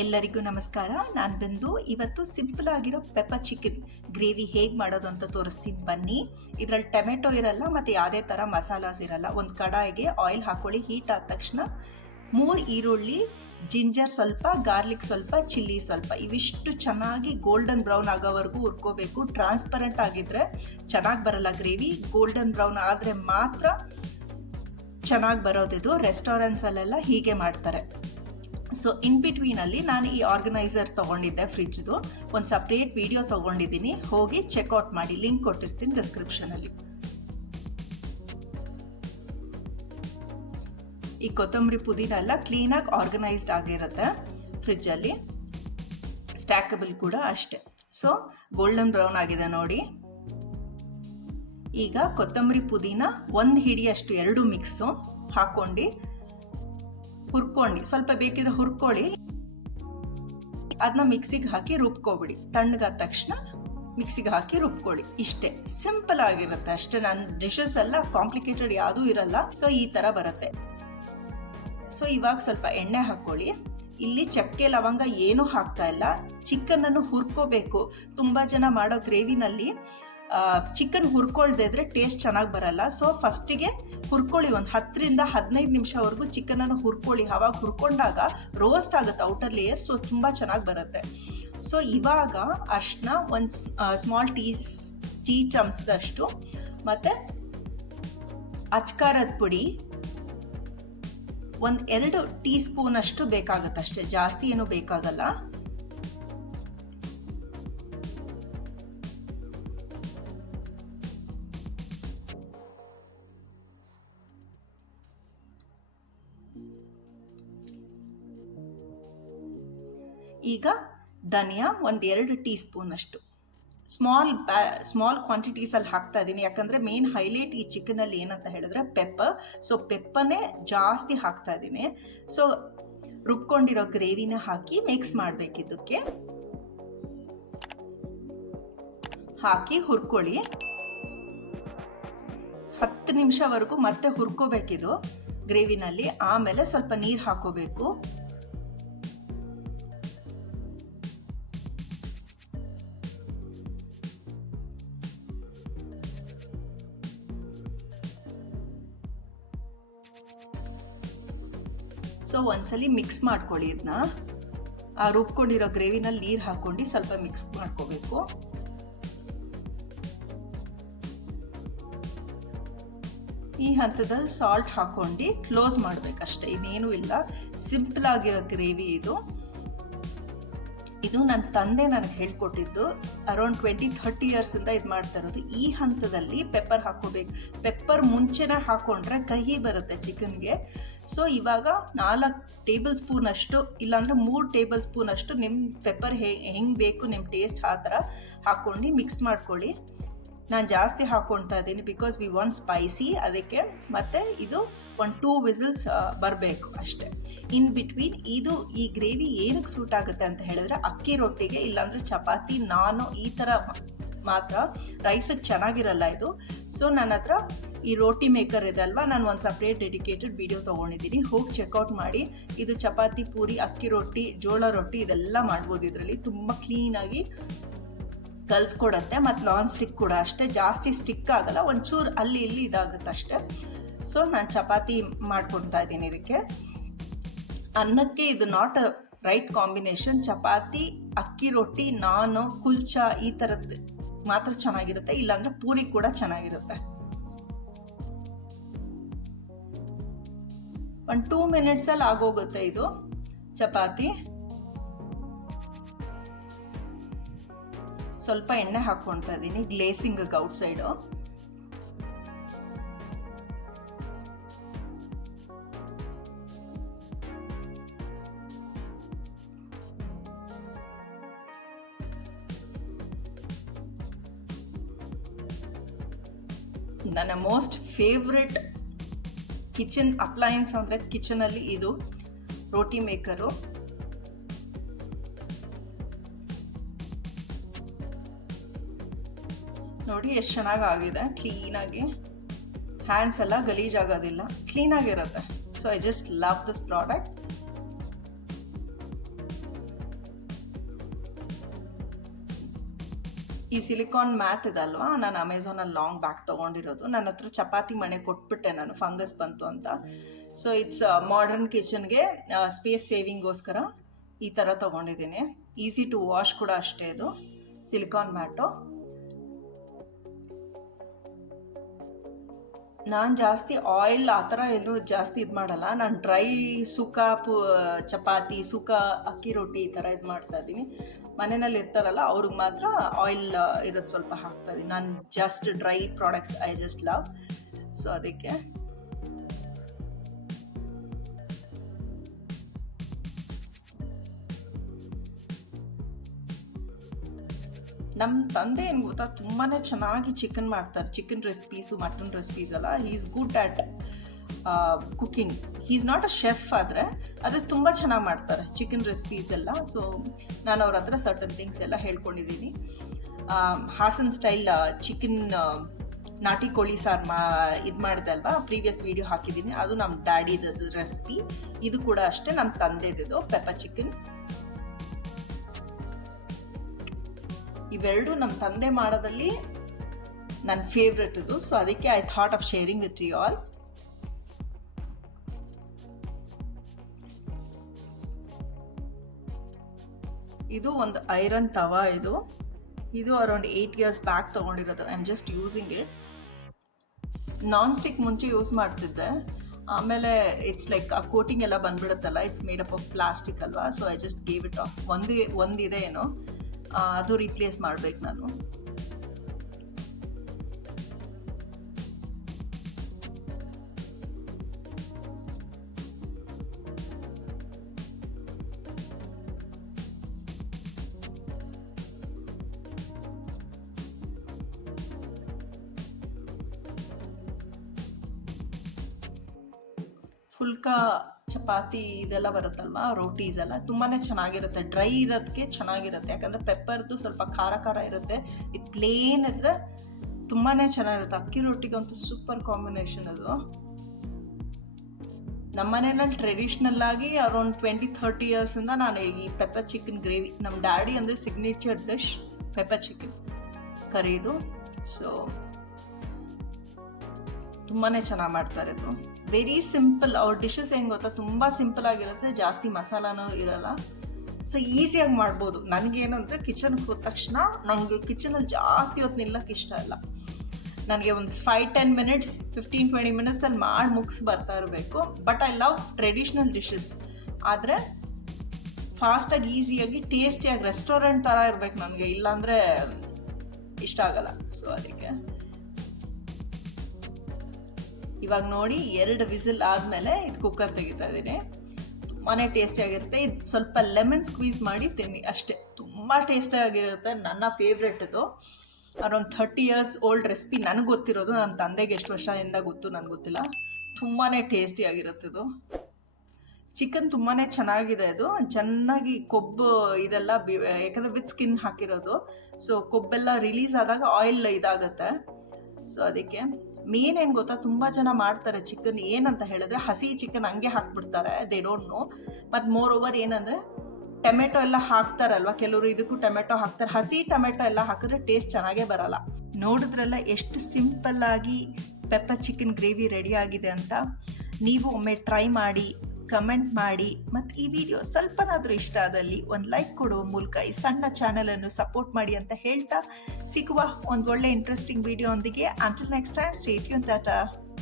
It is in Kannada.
ಎಲ್ಲರಿಗೂ ನಮಸ್ಕಾರ. ನಾನು ಬಂದು ಇವತ್ತು ಸಿಂಪಲ್ ಆಗಿರೋ ಪೆಪ್ಪರ್ ಚಿಕನ್ ಗ್ರೇವಿ ಹೇಗೆ ಮಾಡೋದು ಅಂತ ತೋರಿಸ್ತೀನಿ ಬನ್ನಿ. ಇದರಲ್ಲಿ ಟೊಮೆಟೊ ಇರಲ್ಲ ಮತ್ತು ಯಾವುದೇ ಥರ ಮಸಾಲಾಸ್ ಇರಲ್ಲ. ಒಂದು ಕಡಾಯಿಗೆ ಆಯಿಲ್ ಹಾಕ್ಕೊಳ್ಳಿ. ಹೀಟ್ ಆದ ತಕ್ಷಣ 3 ಈರುಳ್ಳಿ, ಜಿಂಜರ್ ಸ್ವಲ್ಪ, ಗಾರ್ಲಿಕ್ ಸ್ವಲ್ಪ, ಚಿಲ್ಲಿ ಸ್ವಲ್ಪ, ಇವಿಷ್ಟು ಚೆನ್ನಾಗಿ ಗೋಲ್ಡನ್ ಬ್ರೌನ್ ಆಗೋವರೆಗೂ ಹುರ್ಕೋಬೇಕು. ಟ್ರಾನ್ಸ್ಪರೆಂಟ್ ಆಗಿದ್ದರೆ ಚೆನ್ನಾಗಿ ಬರಲ್ಲ ಗ್ರೇವಿ. ಗೋಲ್ಡನ್ ಬ್ರೌನ್ ಆದರೆ ಮಾತ್ರ ಚೆನ್ನಾಗಿ ಬರೋದಿದು. ರೆಸ್ಟೋರೆಂಟ್ಸಲ್ಲೆಲ್ಲ ಹೀಗೆ ಮಾಡ್ತಾರೆ. ಸೊ ಇನ್ ಬಿಟ್ವೀನಲ್ಲಿ ನಾನು ಈ ಆರ್ಗನೈಸರ್ ತೊಗೊಂಡಿದ್ದೆ ಫ್ರಿಜ್ದು. ಒಂದು ಸಪ್ರೇಟ್ ವಿಡಿಯೋ ತೊಗೊಂಡಿದ್ದೀನಿ, ಹೋಗಿ ಚೆಕ್ಔಟ್ ಮಾಡಿ. ಲಿಂಕ್ ಕೊಟ್ಟಿರ್ತೀನಿ ಡಿಸ್ಕ್ರಿಪ್ಷನಲ್ಲಿ. ಈ ಕೊತ್ತಂಬರಿ ಪುದೀನ ಎಲ್ಲ ಕ್ಲೀನಾಗಿ ಆರ್ಗನೈಸ್ಡ್ ಆಗಿರುತ್ತೆ ಫ್ರಿಜ್ಜಲ್ಲಿ. ಸ್ಟ್ಯಾಕಬಲ್ ಕೂಡ ಅಷ್ಟೆ. ಸೊ ಗೋಲ್ಡನ್ ಬ್ರೌನ್ ಆಗಿದೆ ನೋಡಿ. ಈಗ ಕೊತ್ತಂಬರಿ ಪುದೀನ 1 ಹಿಡಿಯಷ್ಟು 2 ಮಿಕ್ಸು ಹಾಕ್ಕೊಂಡು ಹುರ್ಕೊಂಡು, ಸ್ವಲ್ಪ ಬೇಕಿದ್ರೆ ಹುರ್ಕೊಳ್ಳಿ, ಅದನ್ನ ಮಿಕ್ಸಿಗೆ ಹಾಕಿ ರುಬ್ಕೊಬಿಡಿ. ತಣ್ಣಗಾದ ತಕ್ಷಣ ಮಿಕ್ಸಿಗೆ ಹಾಕಿ ರುಬ್ಕೊಳ್ಳಿ. ಇಷ್ಟೇ, ಸಿಂಪಲ್ ಆಗಿರುತ್ತೆ ಅಷ್ಟೇ. ನನ್ನ ಡಿಶಸ್ ಎಲ್ಲ ಕಾಂಪ್ಲಿಕೇಟೆಡ್ ಯಾವುದೂ ಇರಲ್ಲ. ಸೊ ಈ ಥರ ಬರುತ್ತೆ. ಸೊ ಇವಾಗ ಸ್ವಲ್ಪ ಎಣ್ಣೆ ಹಾಕ್ಕೊಳ್ಳಿ. ಇಲ್ಲಿ ಚಕ್ಕೆ ಲವಂಗ ಏನೂ ಹಾಕ್ತಾ ಇಲ್ಲ. ಚಿಕನನ್ನು ಹುರ್ಕೋಬೇಕು. ತುಂಬ ಜನ ಮಾಡೋ ಗ್ರೇವಿನಲ್ಲಿ ಚಿಕನ್ ಹುರ್ಕೊಳ್ದೇ ಇದ್ರೆ ಟೇಸ್ಟ್ ಚೆನ್ನಾಗಿ ಬರಲ್ಲ. ಸೊ ಫಸ್ಟಿಗೆ ಹುರ್ಕೊಳ್ಳಿ. ಒಂದು 10 ರಿಂದ 15 ನಿಮಿಷವರೆಗೂ ಚಿಕನನ್ನು ಹುರ್ಕೊಳ್ಳಿ. ಆವಾಗ ಹುರ್ಕೊಂಡಾಗ ರೋಸ್ಟ್ ಆಗುತ್ತೆ ಔಟರ್ ಲೇಯರ್. ಸೊ ತುಂಬ ಚೆನ್ನಾಗಿ ಬರುತ್ತೆ. ಸೊ ಇವಾಗ ಅರ್ಶಿನ ಒಂದು ಸ್ಮಾಲ್ ಟೀ ಚಮಚದಷ್ಟು, ಮತ್ತು ಅಚ್ಕಾರದ ಪುಡಿ 1-2 ಟೀ ಸ್ಪೂನ್ ಅಷ್ಟು ಬೇಕಾಗುತ್ತೆ ಅಷ್ಟೇ, ಜಾಸ್ತಿ ಏನೂ ಬೇಕಾಗಲ್ಲ. ಈಗ ಧನಿಯಾ 1-2 ಟೀ ಸ್ಪೂನ್ ಅಷ್ಟು. ಸ್ಮಾಲ್ ಕ್ವಾಂಟಿಟೀಸಲ್ಲಿ ಹಾಕ್ತಾ ಇದ್ದೀನಿ, ಯಾಕಂದರೆ ಮೇನ್ ಹೈಲೈಟ್ ಈ ಚಿಕನಲ್ಲಿ ಏನಂತ ಹೇಳಿದ್ರೆ ಪೆಪ್ಪರ್. ಸೊ ಪೆಪ್ಪರ್ನೇ ಜಾಸ್ತಿ ಹಾಕ್ತಾ ಇದ್ದೀನಿ. ಸೊ ರುಬ್ಕೊಂಡಿರೋ ಗ್ರೇವಿನ ಹಾಕಿ ಮಿಕ್ಸ್ ಮಾಡಬೇಕಿದ್ದಕ್ಕೆ ಹಾಕಿ ಹುರ್ಕೊಳ್ಳಿ. 10 ನಿಮಿಷವರೆಗೂ ಮತ್ತೆ ಹುರ್ಕೋಬೇಕಿದು ಗ್ರೇವಿನಲ್ಲಿ. ಆಮೇಲೆ ಸ್ವಲ್ಪ ನೀರು ಹಾಕೋಬೇಕು. ಸೊ ಒಂದ್ಸಲಿ ಮಿಕ್ಸ್ ಮಾಡ್ಕೊಳ್ಳಿ. ಇದನ್ನ ರುಬ್ಕೊಂಡಿರೋ ಗ್ರೇವಿನಲ್ಲಿ ನೀರು ಹಾಕ್ಕೊಂಡು ಸ್ವಲ್ಪ ಮಿಕ್ಸ್ ಮಾಡ್ಕೋಬೇಕು. ಈ ಹಂತದಲ್ಲಿ ಸಾಲ್ಟ್ ಹಾಕ್ಕೊಂಡು ಕ್ಲೋಸ್ ಮಾಡಬೇಕಷ್ಟೇ, ಇನ್ನೇನೂ ಇಲ್ಲ. ಸಿಂಪಲ್ ಆಗಿರೋ ಗ್ರೇವಿ ಇದು. ಇದು ನನ್ನ ತಂದೆ ನನಗೆ ಹೇಳ್ಕೊಟ್ಟಿದ್ದು. ಅರೌಂಡ್ 20-30 ಇಯರ್ಸಿಂದ ಇದು ಮಾಡ್ತಾ ಇರೋದು. ಈ ಹಂತದಲ್ಲಿ ಪೆಪ್ಪರ್ ಹಾಕೋಬೇಕು. ಪೆಪ್ಪರ್ ಮುಂಚೆನೇ ಹಾಕ್ಕೊಂಡ್ರೆ ಕಹಿ ಬರುತ್ತೆ ಚಿಕನ್ಗೆ. ಸೊ ಇವಾಗ 4 ಟೇಬಲ್ ಸ್ಪೂನ್ ಅಷ್ಟು, ಇಲ್ಲಾಂದರೆ 3 ಟೇಬಲ್ ಸ್ಪೂನ್ ಅಷ್ಟು ನಿಮ್ಮ ಪೆಪ್ಪರ್ ಹೆಂಗೆ ಬೇಕು ನಿಮ್ಮ ಟೇಸ್ಟ್ ಆ ಥರ ಹಾಕ್ಕೊಂಡು ಮಿಕ್ಸ್ ಮಾಡ್ಕೊಳ್ಳಿ. ನಾನು ಜಾಸ್ತಿ ಹಾಕ್ಕೊಳ್ತಾ ಇದ್ದೀನಿ ಬಿಕಾಸ್ ವಿ ವಾಂಟ್ ಸ್ಪೈಸಿ, ಅದಕ್ಕೆ. ಮತ್ತು ಇದು 1-2 ವಿಸಿಲ್ಸ್ ಬರಬೇಕು ಅಷ್ಟೇ. ಇನ್ ಬಿಟ್ವೀನ್ ಈ ಗ್ರೇವಿ ಏನಕ್ಕೆ ಸೂಟ್ ಆಗುತ್ತೆ ಅಂತ ಹೇಳಿದ್ರೆ ಅಕ್ಕಿ ರೊಟ್ಟಿಗೆ, ಇಲ್ಲಾಂದರೆ ಚಪಾತಿ, ನಾನು ಈ ಥರ ಮಾತ್ರ. ರೈಸಿಗೆ ಚೆನ್ನಾಗಿರಲ್ಲ ಇದು. ಸೊ ನನ್ನ ಹತ್ರ ಈ ರೋಟಿ ಮೇಕರ್ ಇದೆ ಅಲ್ವಾ, ನಾನು ಒಂದು ಸಪ್ರೇಟ್ ಡೆಡಿಕೇಟೆಡ್ ವಿಡಿಯೋ ತೊಗೊಂಡಿದ್ದೀನಿ, ಹೋಗಿ ಚೆಕ್ಔಟ್ ಮಾಡಿ. ಇದು ಚಪಾತಿ, ಪೂರಿ, ಅಕ್ಕಿ ರೊಟ್ಟಿ, ಜೋಳ ರೊಟ್ಟಿ ಇದೆಲ್ಲ ಮಾಡ್ಬೋದು ಇದರಲ್ಲಿ. ತುಂಬ ಕ್ಲೀನಾಗಿ ಕಲಿಸ್ಕೊಡತ್ತೆ. ಮತ್ತು ನಾನ್ ಸ್ಟಿಕ್ ಕೂಡ ಅಷ್ಟೇ, ಜಾಸ್ತಿ ಸ್ಟಿಕ್ ಆಗಲ್ಲ, ಒಂಚೂರು ಅಲ್ಲಿ ಇಲ್ಲಿ ಇದಾಗುತ್ತೆ ಅಷ್ಟೇ. ಸೊ ನಾನು ಚಪಾತಿ ಮಾಡ್ಕೊತಾ ಇದ್ದೀನಿ ಇದಕ್ಕೆ. ಅನ್ನಕ್ಕೆ ಇದು not a right combination. Chapati, ಅಕ್ಕಿ ರೊಟ್ಟಿ, ನಾನು, ಕುಲ್ಚಾ ಈ ಥರದ್ದು ಮಾತ್ರ ಚೆನ್ನಾಗಿರುತ್ತೆ, ಇಲ್ಲಾಂದರೆ ಪೂರಿ ಕೂಡ ಚೆನ್ನಾಗಿರುತ್ತೆ. 2 ಮಿನಿಟ್ಸಲ್ಲಿ ಆಗೋಗುತ್ತೆ ಇದು ಚಪಾತಿ. ಸ್ವಲ್ಪ ಎಣ್ಣೆ ಹಾಕ್ಕೊಳ್ತಾ ಇದ್ದೀನಿ ಗ್ಲೇಸಿಂಗ್ಗೆ ಔಟ್ ಸೈಡು. ನನ್ನ ಮೋಸ್ಟ್ ಫೇವ್ರೆಟ್ ಕಿಚನ್ ಅಪ್ಲಯನ್ಸ್ ಅಂದರೆ ಕಿಚನಲ್ಲಿ ಇದು ರೋಟಿ ಮೇಕರು. ನೋಡಿ ಎಷ್ಟು ಚೆನ್ನಾಗಿ ಆಗಿದೆ, ಕ್ಲೀನಾಗಿ. ಹ್ಯಾಂಡ್ಸ್ ಎಲ್ಲ ಗಲೀಜಾಗೋದಿಲ್ಲ, ಕ್ಲೀನಾಗಿರುತ್ತೆ. So I just love this product. ಈ ಸಿಲಿಕಾನ್ ಮ್ಯಾಟ್ ಇದಲ್ವಾ, ನಾನು ಅಮೆಝಾನಲ್ಲಿ ಲಾಂಗ್ ಬ್ಯಾಕ್ ತೊಗೊಂಡಿರೋದು. ನನ್ನ ಹತ್ರ ಚಪಾತಿ ಮಣೆ ಕೊಟ್ಬಿಟ್ಟೆ ನಾನು, ಫಂಗಸ್ ಬಂತು ಅಂತ. ಸೊ ಇಟ್ಸ್ ಮಾಡರ್ನ್ ಕಿಚನ್ಗೆ ಸ್ಪೇಸ್ ಸೇವಿಂಗೋಸ್ಕರ ಈ ಥರ ತೊಗೊಂಡಿದ್ದೀನಿ. ಈಸಿ ಟು ವಾಶ್ ಕೂಡ ಅಷ್ಟೇ ಇದು ಸಿಲಿಕಾನ್ ಮ್ಯಾಟು. ನಾನು ಜಾಸ್ತಿ ಆಯಿಲ್ ಆ ಥರ ಎಲ್ಲೂ ಜಾಸ್ತಿ ಇದು ಮಾಡಲ್ಲ. ನಾನು ಡ್ರೈ ಸುಕ್ಕ ಚಪಾತಿ, ಸುಕ್ಕ ಅಕ್ಕಿ ರೊಟ್ಟಿ ಈ ಥರ ಇದು ಮಾಡ್ತಾಯಿದ್ದೀನಿ. ಮನೆಯಲ್ಲಿ ಇರ್ತಾರಲ್ಲ ಅವ್ರಿಗೆ ಮಾತ್ರ ಆಯಿಲ್ ಇರೋದು ಸ್ವಲ್ಪ ಹಾಕ್ತಾಯಿದ್ದೀನಿ. ನಾನು just dry products I just love. So ಅದಕ್ಕೆ ನಮ್ಮ ತಂದೆ ಏನು ಗೊತ್ತಾ, ತುಂಬಾ ಚೆನ್ನಾಗಿ ಚಿಕನ್ ಮಾಡ್ತಾರೆ. ಚಿಕನ್ ರೆಸಿಪೀಸು, ಮಟನ್ ರೆಸಿಪೀಸ್ ಎಲ್ಲ. He is good at cooking. He is not a chef, ಆದರೆ ತುಂಬ ಚೆನ್ನಾಗಿ ಮಾಡ್ತಾರೆ ಚಿಕನ್ ರೆಸಿಪೀಸ್ ಎಲ್ಲ. ಸೊ ನಾನು ಅವ್ರ ಹತ್ರ ಸರ್ಟನ್ ಥಿಂಗ್ಸ್ ಎಲ್ಲ ಹೇಳ್ಕೊಂಡಿದ್ದೀನಿ. ಹಾಸನ್ ಸ್ಟೈಲ್ ಚಿಕನ್ ನಾಟಿ ಕೋಳಿ ಸಾರು ಇದು ಮಾಡಿದೆ ಅಲ್ವಾ, ಪ್ರೀವಿಯಸ್ ವೀಡಿಯೋ ಹಾಕಿದ್ದೀನಿ. ಅದು ನಮ್ಮ ಡ್ಯಾಡಿದು ರೆಸಿಪಿ. ಇದು ಕೂಡ ಅಷ್ಟೇ ನಮ್ಮ ತಂದೆದಿದು ಪೆಪ್ಪರ್ ಚಿಕನ್. ಇವೆರಡು ನಮ್ಮ ತಂದೆ ಮಾಡೋದಲ್ಲಿ ನನ್ನ ಫೇವ್ರೆಟ್ ಇದು. ಸೊ ಅದಕ್ಕೆ I thought of sharing with you all. ಇದು ಒಂದು ಐರನ್ ತವಾ. ಇದು ಅರೌಂಡ್ 8 years ಬ್ಯಾಕ್ ತೊಗೊಂಡಿರೋದು. I am just using it. Non stick ಮುಂಚೆ ಯೂಸ್ ಮಾಡ್ತಿದ್ದೆ, ಆಮೇಲೆ ಇಟ್ಸ್ ಲೈಕ್ ಆ ಕೋಟಿಂಗ್ ಎಲ್ಲ ಬಂದ್ಬಿಡುತ್ತಲ್ಲ, it's made up of plastic ಅಲ್ವಾ. So I just gave it off. ಒಂದಿದೆ ಏನೋ, ಅದು ರೀಪ್ಲೇಸ್ ಮಾಡ್ಬೇಕು ನಾನು. ಫುಲ್ಕಾ ಚಪಾತಿ ಇದೆಲ್ಲ ಬರುತ್ತಲ್ವಾ, ರೋಟೀಸ್ ಎಲ್ಲ ತುಂಬಾ ಚೆನ್ನಾಗಿರುತ್ತೆ. ಡ್ರೈ ಇರೋದಕ್ಕೆ ಚೆನ್ನಾಗಿರುತ್ತೆ, ಯಾಕಂದರೆ ಪೆಪ್ಪರ್ದು ಸ್ವಲ್ಪ ಖಾರ ಖಾರ ಇರುತ್ತೆ. ಇದು ಪ್ಲೇನ್ ಇದ್ರೆ ತುಂಬಾ ಚೆನ್ನಾಗಿರುತ್ತೆ. ಅಕ್ಕಿ ರೊಟ್ಟಿಗಂತೂ ಸೂಪರ್ ಕಾಂಬಿನೇಷನ್ ಅದು. ನಮ್ಮ ಮನೆಯಲ್ಲಿ ಟ್ರೆಡಿಷ್ನಲ್ ಆಗಿ ಅರೌಂಡ್ 20-30 yearsಯಿಂದ ನಾನು ಈ ಪೆಪ್ಪರ್ ಚಿಕನ್ ಗ್ರೇವಿ, ನಮ್ಮ ಡ್ಯಾಡಿ ಅಂದರೆ ಸಿಗ್ನೇಚರ್ ಡಿಶ್ ಪೆಪ್ಪರ್ ಚಿಕನ್ ಕರೀದು. ಸೊ ತುಂಬಾ ಚೆನ್ನಾಗಿ ಮಾಡ್ತಾರೆ. ಇದು ವೆರಿ ಸಿಂಪಲ್. ಅವ್ರ ಡಿಶಸ್ ಹೆಂಗೆ ಗೊತ್ತಾ, ತುಂಬ ಸಿಂಪಲ್ ಆಗಿರುತ್ತೆ, ಜಾಸ್ತಿ ಮಸಾಲಾನೂ ಇರಲ್ಲ. ಸೊ ಈಸಿಯಾಗಿ ಮಾಡ್ಬೋದು. ನನಗೇನಂದರೆ ಕಿಚನ್ಗೆ ಹೋದ ತಕ್ಷಣ ನನಗೆ ಕಿಚನಲ್ಲಿ ಜಾಸ್ತಿ ಹೊತ್ತು ನಿಲ್ಲಕ್ಕೆ ಇಷ್ಟ ಇಲ್ಲ. ನನಗೆ ಒಂದು 5-10 minutes 15-20 minutesಲ್ಲಿ ಮಾಡಿ ಮುಗಿಸಿ ಬರ್ತಾ ಇರಬೇಕು. But I love traditional dishes. ಆದರೆ ಫಾಸ್ಟಾಗಿ, ಈಸಿಯಾಗಿ, ಟೇಸ್ಟಿಯಾಗಿ ರೆಸ್ಟೋರೆಂಟ್ ಥರ ಇರಬೇಕು ನನಗೆ, ಇಲ್ಲಾಂದರೆ ಇಷ್ಟ ಆಗಲ್ಲ. ಸೊ ಅದಕ್ಕೆ ಇವಾಗ ನೋಡಿ 2 ವಿಸಿಲ್ ಆದಮೇಲೆ ಇದು ಕುಕ್ಕರ್ ತೆಗಿತಾ ಇದ್ದೀನಿ. ತುಂಬಾ ಟೇಸ್ಟಿಯಾಗಿರುತ್ತೆ. ಇದು ಸ್ವಲ್ಪ ಲೆಮನ್ ಸ್ಕ್ವೀಸ್ ಮಾಡಿ ತಿನ್ನಿ ಅಷ್ಟೇ, ತುಂಬ ಟೇಸ್ಟಿಯಾಗಿರುತ್ತೆ. ನನ್ನ ಫೇವ್ರೆಟ್ ಇದು. Around 30 years old recipe. ನನಗೆ ಗೊತ್ತಿರೋದು, ನನ್ನ ತಂದೆಗೆ ಎಷ್ಟು ವರ್ಷದಿಂದ ಗೊತ್ತು ನನಗೆ ಗೊತ್ತಿಲ್ಲ. ತುಂಬಾ ಟೇಸ್ಟಿಯಾಗಿರುತ್ತೆ ಇದು. ಚಿಕನ್ ತುಂಬಾ ಚೆನ್ನಾಗಿದೆ. ಇದು ಚೆನ್ನಾಗಿ ಕೊಬ್ಬು ಇದೆಲ್ಲ ಯಾಕಂದರೆ ವಿತ್ ಸ್ಕಿನ್ ಹಾಕಿರೋದು. ಸೊ ಕೊಬ್ಬೆಲ್ಲ ರಿಲೀಸ್ ಆದಾಗ ಆಯಿಲ್ ಇದಾಗುತ್ತೆ. ಸೊ ಅದಕ್ಕೆ ಮೇನ್ ಏನು ಗೊತ್ತಾ, ತುಂಬ ಜನ ಮಾಡ್ತಾರೆ ಚಿಕನ್ ಏನಂತ ಹೇಳಿದ್ರೆ, ಹಸಿ ಚಿಕನ್ ಹಂಗೆ ಹಾಕ್ಬಿಡ್ತಾರೆ, ದೇ ಡೋಂಟ್ ನೋ. ಮತ್ತು ಮೋರ್ ಓವರ್ ಏನಂದರೆ ಟೊಮೆಟೊ ಎಲ್ಲ ಹಾಕ್ತಾರಲ್ವ, ಕೆಲವರು ಇದಕ್ಕೂ ಟೊಮೆಟೊ ಹಾಕ್ತಾರೆ. ಹಸಿ ಟೊಮೆಟೊ ಎಲ್ಲ ಹಾಕಿದ್ರೆ ಟೇಸ್ಟ್ ಚೆನ್ನಾಗೇ ಬರಲ್ಲ. ನೋಡಿದ್ರಲ್ಲ ಎಷ್ಟು ಸಿಂಪಲ್ಲಾಗಿ ಪೆಪ್ಪರ್ ಚಿಕನ್ ಗ್ರೇವಿ ರೆಡಿ ಆಗಿದೆ ಅಂತ. ನೀವು ಒಮ್ಮೆ ಟ್ರೈ ಮಾಡಿ, ಕಮೆಂಟ್ ಮಾಡಿ, ಮತ್ತು ಈ ವಿಡಿಯೋ ಸ್ವಲ್ಪನಾದರೂ ಇಷ್ಟ ಆದಲ್ಲಿ ಒಂದು ಲೈಕ್ ಕೊಡುವ ಮೂಲಕ ಈ ಸಣ್ಣ ಚಾನಲನ್ನು ಸಪೋರ್ಟ್ ಮಾಡಿ ಅಂತ ಹೇಳ್ತಾ ಸಿಗುವ ಒಂದು ಒಳ್ಳೆ ಇಂಟ್ರೆಸ್ಟಿಂಗ್ ವಿಡಿಯೋ ಒಂದಿಗೆ. Until next time, stay tune, Tata.